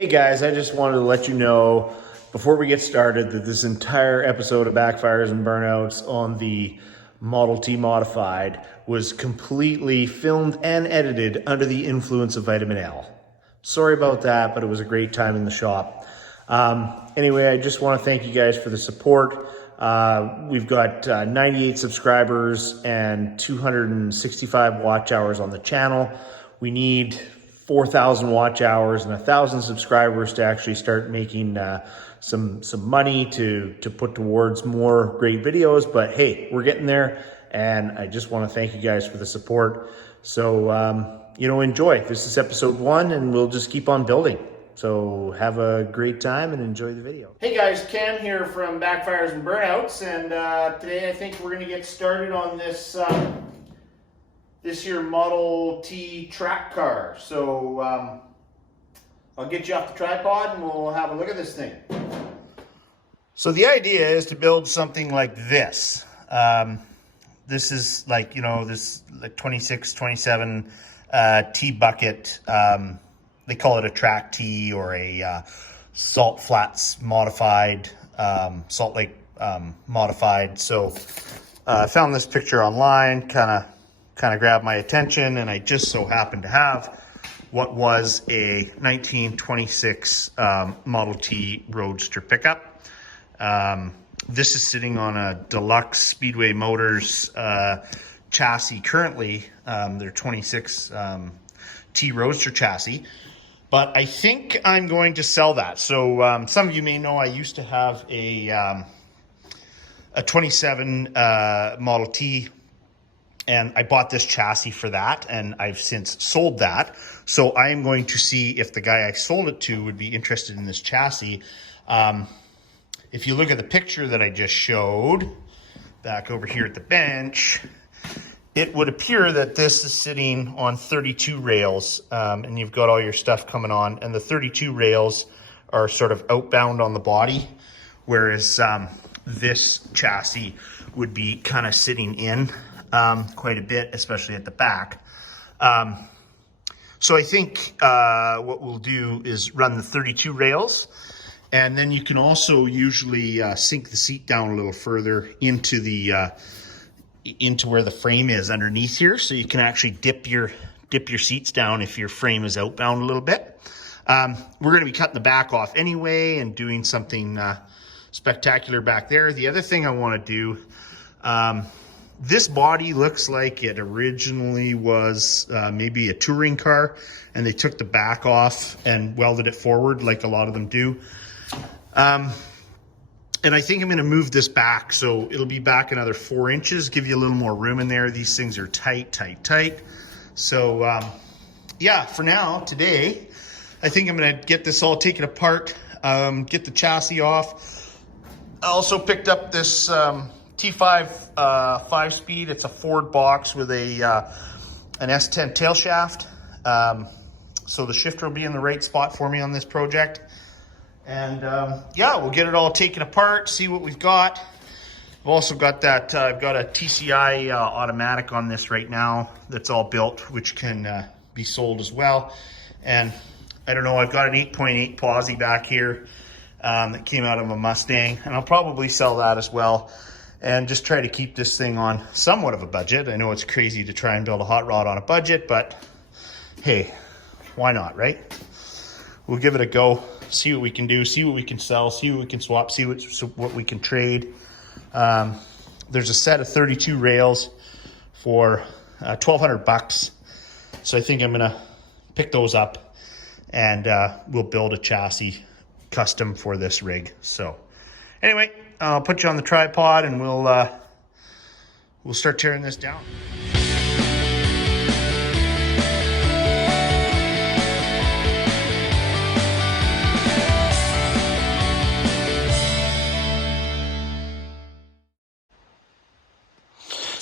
Hey guys, I just wanted to let you know before we get started that this entire episode of Backfires and Burnouts on the Model T Modified was completely filmed and edited under the influence of vitamin L. Sorry about that, but it was a great time in the shop. Anyway, I just want to thank you guys for the support. We've got 98 subscribers and 265 watch hours on the channel. We need 4,000 watch hours and 1,000 subscribers to actually start making some money to put towards more great videos. But hey, we're getting there, and I just want to thank you guys for the support. So enjoy. This is episode 1, and we'll just keep on building. So have a great time and enjoy the video. Hey guys, Cam here from Backfires and Burnouts, and today I think we're going to get started on this this here Model T track car. So I'll get you off the tripod and we'll have a look at this thing. So the idea is to build something like this. This is like, this like 26, 27 T bucket. They call it a track T or a salt flats modified, Salt Lake modified. So I found this picture online, kind of grabbed my attention, and I just so happened to have what was a 1926 Model T Roadster pickup. This is sitting on a deluxe Speedway Motors chassis currently, their 26 T Roadster chassis. But I think I'm going to sell that. So some of you may know I used to have a 27 Model T, and I bought this chassis for that, and I've since sold that. So I am going to see if the guy I sold it to would be interested in this chassis. If you look at the picture that I just showed back over here at the bench, it would appear that this is sitting on 32 rails, and you've got all your stuff coming on, and the 32 rails are sort of outbound on the body, whereas this chassis would be kind of sitting in quite a bit, especially at the back. So I think what we'll do is run the 32 rails, and then you can also usually sink the seat down a little further into the into where the frame is underneath here, so you can actually dip your seats down if your frame is outbound a little bit. We're going to be cutting the back off anyway and doing something spectacular back there. The other thing I want to do, this body looks like it originally was maybe a touring car, and they took the back off and welded it forward like a lot of them do. And I think I'm going to move this back, so it'll be back another 4 inches, give you a little more room in there. These things are tight. So yeah, for now, today, I think I'm going to get this all taken apart, get the chassis off. I also picked up this T5 5-speed. It's a Ford box with an S10 tail shaft. So the shifter will be in the right spot for me on this project. And yeah, we'll get it all taken apart, see what we've got. I've also got that, I've got a TCI automatic on this right now that's all built, which can be sold as well. And I don't know, I've got an 8.8 Posi back here that came out of a Mustang, and I'll probably sell that as well and just try to keep this thing on somewhat of a budget. I know it's crazy to try and build a hot rod on a budget, but hey, why not, right? We'll give it a go, see what we can do, see what we can sell, see what we can swap, see what we can trade. There's a set of 32 rails for $1,200. So I think I'm gonna pick those up, and we'll build a chassis custom for this rig. So anyway, I'll put you on the tripod, and we'll start tearing this down.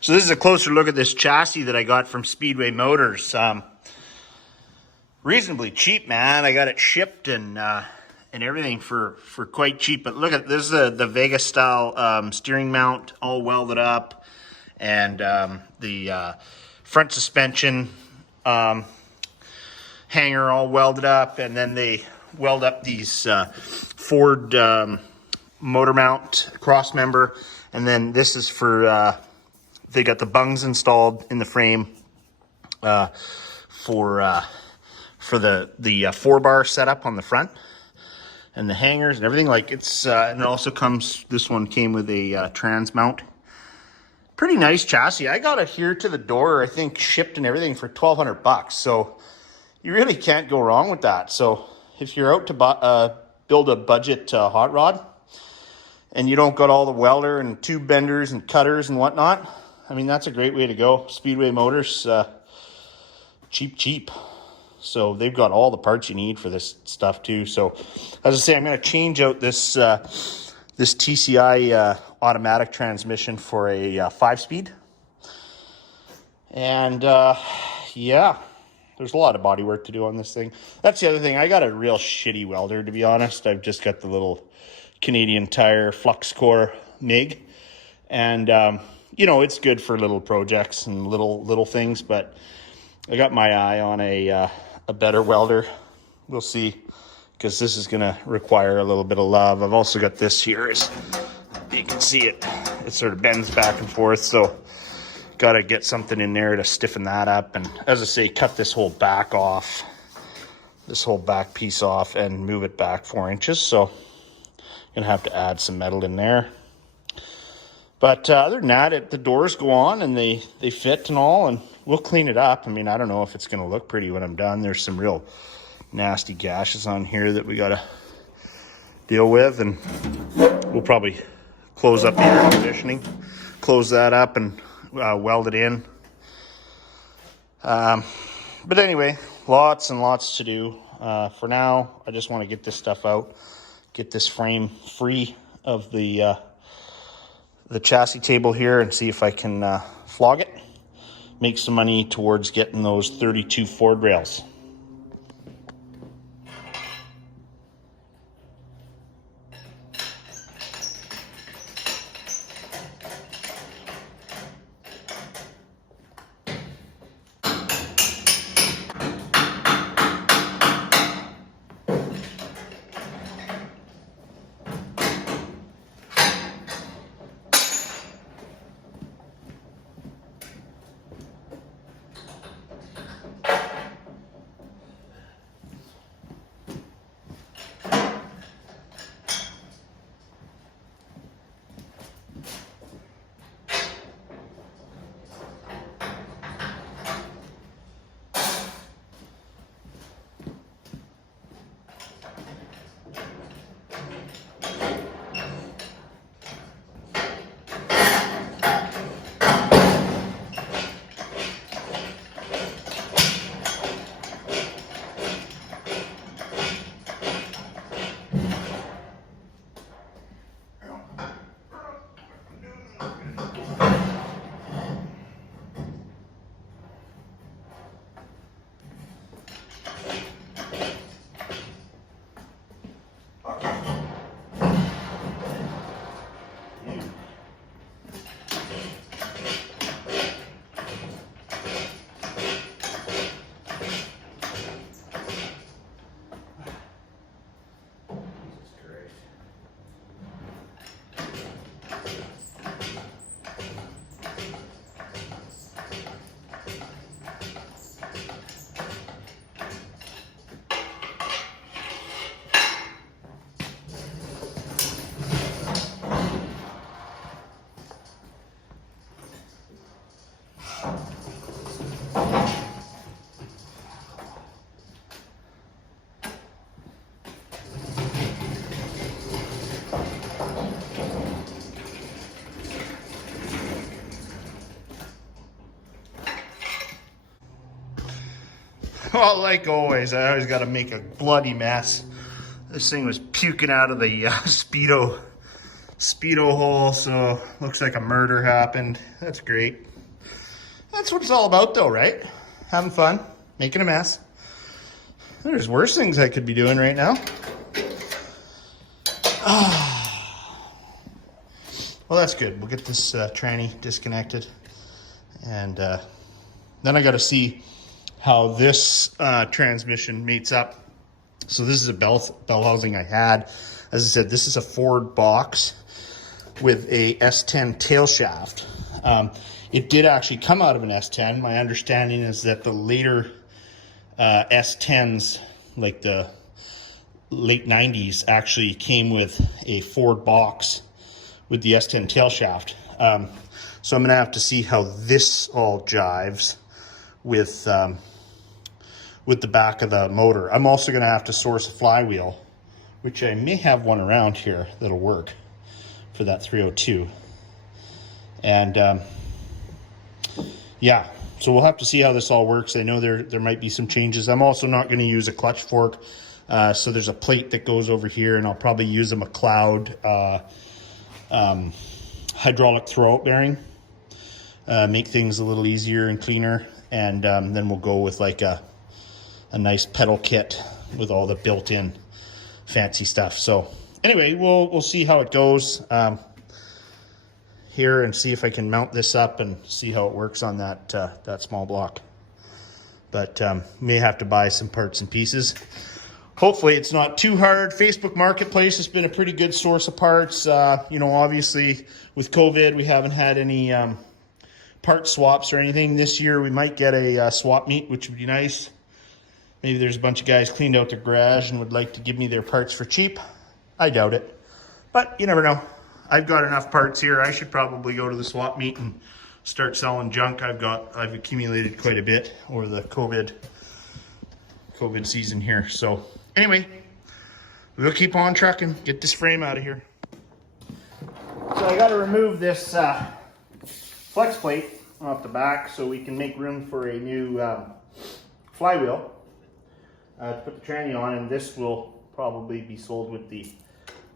So this is a closer look at this chassis that I got from Speedway Motors. Reasonably cheap, man. I got it shipped and everything for quite cheap. But look at this, is the Vegas style steering mount, all welded up, and the front suspension hanger all welded up, and then they weld up these Ford motor mount cross member, and then this is for they got the bungs installed in the frame for the 4-bar setup on the front, and the hangers and everything. Like it's and it also comes, this one came with a trans mount. Pretty nice chassis. I got it here to the door, I think shipped and everything, for $1,200. So you really can't go wrong with that. So if you're out to build a budget hot rod and you don't got all the welder and tube benders and cutters and whatnot, I mean, that's a great way to go. Speedway Motors, cheap. So they've got all the parts you need for this stuff too. So as I say, I'm going to change out this this TCI automatic transmission for a 5-speed. And yeah, there's a lot of body work to do on this thing. That's the other thing. I got a real shitty welder, to be honest. I've just got the little Canadian Tire flux core MIG. And, you know, it's good for little projects and little things, but I got my eye on a better welder. We'll see, because this is going to require a little bit of love. I've also got this here. As you can see, it sort of bends back and forth, so got to get something in there to stiffen that up. And as I say, cut this whole back off, this whole back piece off, and move it back 4 inches. So gonna have to add some metal in there. But other than that, the doors go on and they fit and all, and we'll clean it up. I mean, I don't know if it's gonna look pretty when I'm done. There's some real nasty gashes on here that we gotta deal with, and we'll probably close up the air conditioning, close that up, and weld it in. But anyway, lots and lots to do. For now, I just want to get this stuff out, get this frame free of the chassis table here, and see if I can flog it, make some money towards getting those 32 Ford rails. Well, like always, I always got to make a bloody mess. This thing was puking out of the speedo hole, so looks like a murder happened. That's great. That's what it's all about, though, right? Having fun, making a mess. There's worse things I could be doing right now. Well, that's good. We'll get this tranny disconnected, and then I got to see how this transmission mates up So this is a bell housing I had. As I said, this is a Ford box with a S10 tail shaft. It did actually come out of an S10. My understanding is that the later S10s, like the late 90s, actually came with a Ford box with the S10 tail shaft. So I'm gonna have to see how this all jives with the back of the motor. I'm also gonna have to source a flywheel, which I may have one around here that'll work for that 302. And yeah, so we'll have to see how this all works. I know there might be some changes. I'm also not gonna use a clutch fork. So there's a plate that goes over here, and I'll probably use a McLeod hydraulic throwout bearing. Make things a little easier and cleaner. And then we'll go with like a nice pedal kit with all the built-in fancy stuff. So anyway, we'll see how it goes here, and see if I can mount this up and see how it works on that small block. But may have to buy some parts and pieces. Hopefully it's not too hard. Facebook Marketplace has been a pretty good source of parts. You know, obviously with COVID, we haven't had any part swaps or anything. This year we might get a swap meet, which would be nice. Maybe there's a bunch of guys cleaned out their garage and would like to give me their parts for cheap. I doubt it, but you never know. I've got enough parts here. I should probably go to the swap meet and start selling junk. I've accumulated quite a bit over the COVID season here. So anyway, we'll keep on trucking, get this frame out of here. So I got to remove this flex plate off the back so we can make room for a new flywheel to put the tranny on, and this will probably be sold with the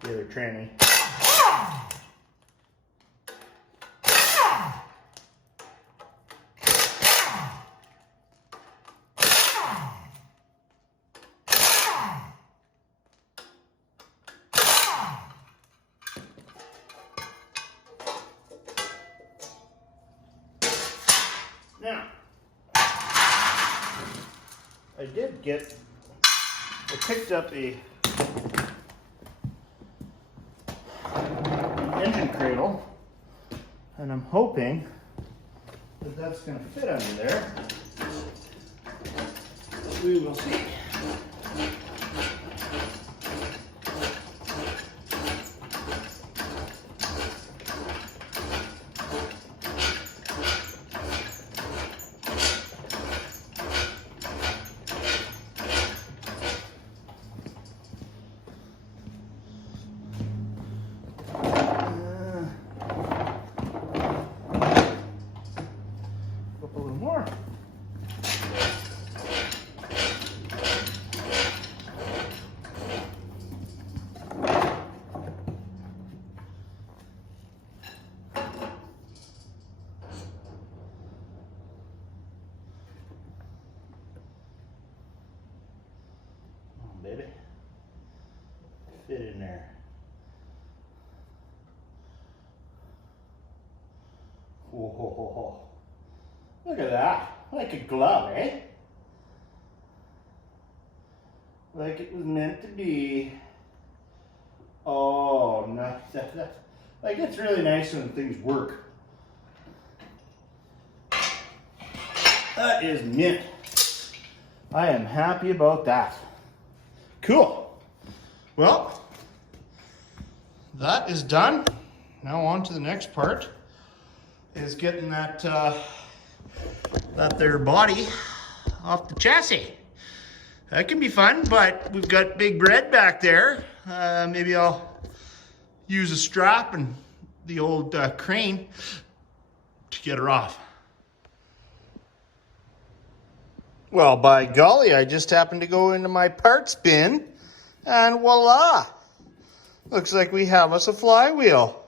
other tranny. Now, I picked up a engine cradle, and I'm hoping that that's going to fit under there. We will see. Baby, fit in there. Whoa, look at that, like a glove, eh? Like it was meant to be. Oh, no, like it's really nice when things work. That is mint. I am happy about that. Cool. Well, that is done. Now on to the next part, is getting that their body off the chassis. That can be fun, but we've got Big Red back there. Maybe I'll use a strap and the old crane to get her off. Well, by golly, I just happened to go into my parts bin, and voila! Looks like we have us a flywheel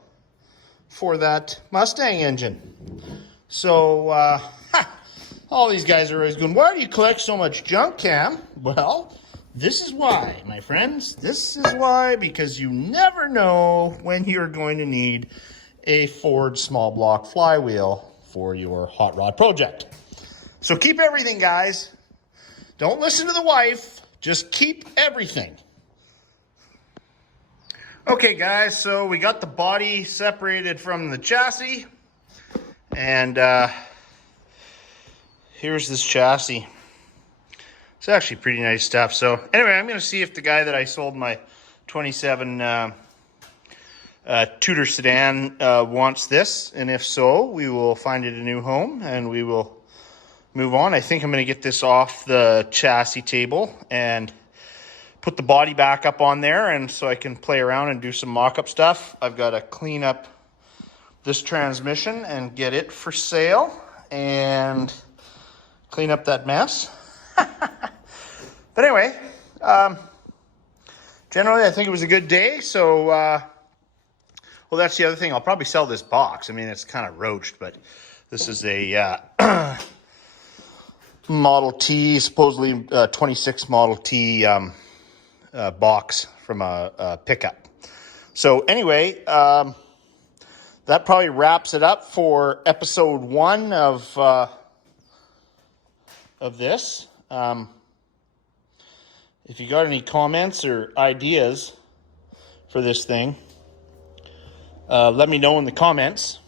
for that Mustang engine. So, all these guys are always going, why do you collect so much junk, Cam? Well, this is why, my friends. This is why, because you never know when you're going to need a Ford small block flywheel for your hot rod project. So keep everything, guys. Don't listen to the wife. Just keep everything. Okay guys, so we got the body separated from the chassis, and here's this chassis. It's actually pretty nice stuff. So anyway, I'm gonna see if the guy that I sold my 27 Tudor sedan wants this, and if so, we will find it a new home and we will move on. I think I'm gonna get this off the chassis table and put the body back up on there, and so I can play around and do some mock-up stuff. I've got to clean up this transmission and get it for sale and clean up that mess. But anyway, generally I think it was a good day. So, well, that's the other thing. I'll probably sell this box. I mean, it's kind of roached, but this is a Model T, supposedly 26 Model T box from a pickup. So anyway, that probably wraps it up for episode 1 of this. If you got any comments or ideas for this thing, let me know in the comments.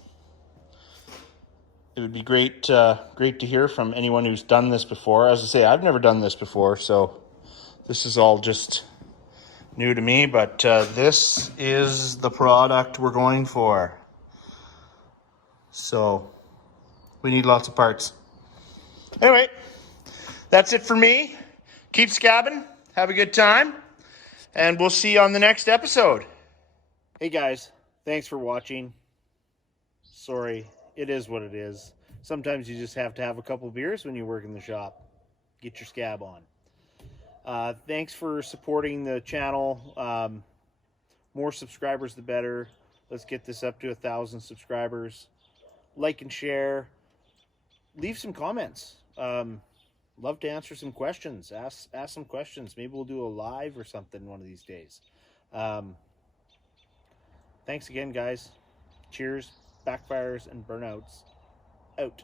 It would be great to hear from anyone who's done this before. As I say, I've never done this before, so this is all just new to me, but this is the product we're going for. So we need lots of parts. Anyway, that's it for me. Keep scabbing. Have a good time. And we'll see you on the next episode. Hey guys, thanks for watching. Sorry, it is what it is. Sometimes you just have to have a couple beers when you work in the shop. Get your scab on. Thanks for supporting the channel. More subscribers, the better. Let's get this up to 1,000 subscribers. Like and share. Leave some comments. Love to answer some questions. Ask some questions. Maybe we'll do a live or something one of these days. Thanks again, guys. Cheers. Backfires and Burnouts out.